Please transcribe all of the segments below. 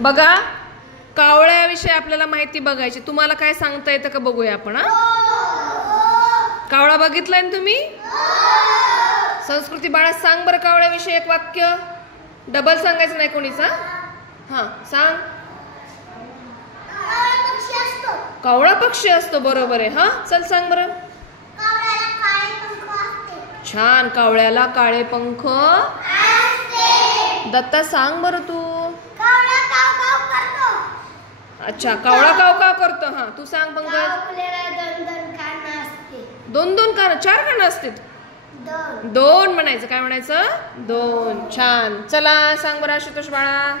बघा, कावळ्याविषयी आपल्याला माहिती बघायची. तुम्हाला काय सांगता येतं का बघूया आपण. कावळा बघितलाय ना तुम्ही? संस्कृती बाळा सांग बरं कावळ्याविषयी एक वाक्य. डबल सांगायचं नाही कोणीच. हा सांग. कावळा पक्षी असतो. बरोबर आहे. हा चल सांग बरं. छान. कावळ्याला काळे पंख. दत्ता सांग बरं तू. अच्छा, कावळा काव काव करतो. हा तू सांग पंकज. दोन दोन कान. 4 कान असतात. 2 म्हणायचं. काय म्हणायचं? 2. छान. चला सांग बरं आशुतोष बाळा.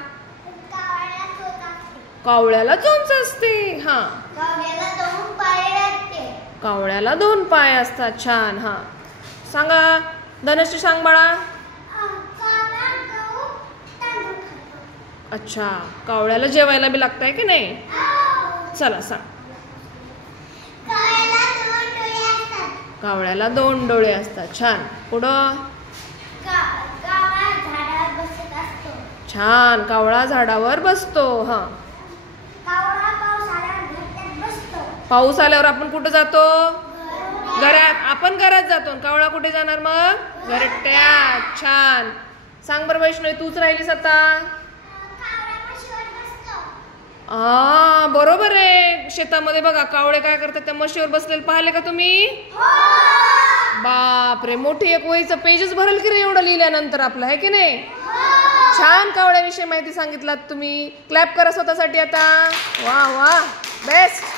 कावळ्याला चोच असते. हा कावळ्याला 2 पाय असतात. छान. हा सांगा धनश्री. सांग बाळा. अच्छा, कावळ्याला जेवायला बी लागतंय की नाही? चला सांग. कावळ्याला 2 डोळे असतात. छान. पुढं. छान. कावळा झाडावर बसतो. हा पाऊस आल्यावर आपण कुठं जातो? घरात. आपण घरात जातो. कावळा कुठे जाणार मग? घरट्यात. छान. सांग बरं वैष्णवी, तूच राहिलीस आता. बरोबर आहे. शेतामध्ये बघा कावळे काय करतात, त्या म्हशीवर बसलेले पाहिले का तुम्ही? बापरे, मोठी एक वहीचं पेजच भरल की रे एवढं लिहिल्यानंतर आपलं, आहे की नाही? छान. कावळ्याविषयी माहिती सांगितलात तुम्ही. क्लॅप करा स्वतःसाठी आता. वा वा, बेस्ट.